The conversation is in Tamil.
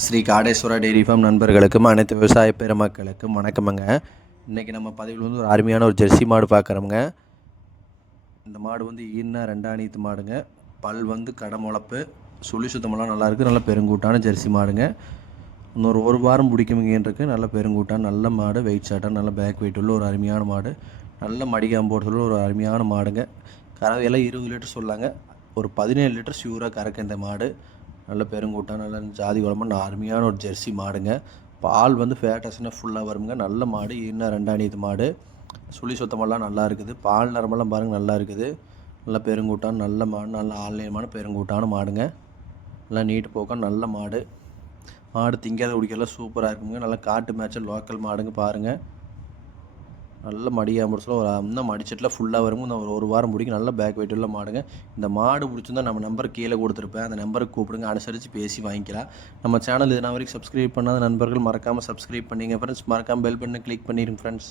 ஸ்ரீ காடேஸ்வரா டெய்ரி ஃபார்ம் நண்பர்களுக்கும் அனைத்து விவசாய பெருமக்களுக்கும் வணக்கமுங்க. இன்றைக்கி நம்ம பதிவில் வந்து ஒரு அருமையான ஒரு ஜெர்சி மாடு பார்க்குறோமுங்க. இந்த மாடு வந்து ஈன்னா ரெண்டாணித்து மாடுங்க. பல் வந்து கடை முளப்பு சுழி சுத்தமெல்லாம் நல்லாயிருக்கு நல்ல பெருங்கூட்டான ஜெர்சி மாடுங்க. இன்னொரு ஒரு வாரம் பிடிக்குமுங்கன்றிருக்கு நல்ல பெருங்கூட்டான நல்ல மாடு வெயிட் சாட்டாக நல்ல பேக் வெயிட் உள்ள ஒரு அருமையான மாடு. நல்ல மடிகாம்போடுறதுல ஒரு அருமையான மாடுங்க. கறவையெல்லாம் இருபது லிட்டர் சொல்லாங்க. ஒரு பதினேழு லிட்டர் ஷியூராக கறக்க இந்த மாடு. நல்ல பெருங்கூட்டம் நல்ல ஜாதி குழம்பு அருமையான ஒரு ஜெர்சி மாடுங்க. பால் வந்து ஃபேட்டஸ்னே ஃபுல்லாக வருங்க. நல்ல மாடு இன்னும் ரெண்டாணியது மாடு. சுழி சுத்தமெல்லாம் நல்லா இருக்குது. பால் நிறமெல்லாம் பாருங்கள் நல்லா இருக்குது. நல்ல பெருங்கூட்டம் நல்ல மாடு நல்ல ஆன்லைனமான பெருங்கூட்டான மாடுங்க. நல்லா நீட்டு போக்கம் நல்ல மாடு. மாடு திங்காத குடிக்கலாம் சூப்பராக இருக்குங்க. நல்லா காட்டு மேட்சல் லோக்கல் மாடுங்க பாருங்கள் நல்ல மடியாக முடிச்சல ஒரு இன்னும் மடிச்சட்டில் ஃபுல்லாக வருங்க நான் ஒரு ஒரு வாரம் பிடிக்கும் நல்ல பேக் வெயிட்டில் உள்ள மாடுங்க. இந்த மாடு பிடிச்சிருந்தா நம்ம நம்பர் கீழே கொடுத்துருப்பேன். அந்த நம்பருக்கு கூப்பிடுங்க. அனுசரித்து பேசி வாங்கிக்கலாம். நம்ம சேனல் இது நான் வரைக்கும் சப்ஸ்கிரைப் பண்ணாத நண்பர்கள் மறக்காமல் சப்ஸ்கிரைப் பண்ணிங்க ஃப்ரெண்ட்ஸ் மறக்காமல் பெல் பண்ணி கிளிக் பண்ணிடுங்க ஃப்ரெண்ட்ஸ்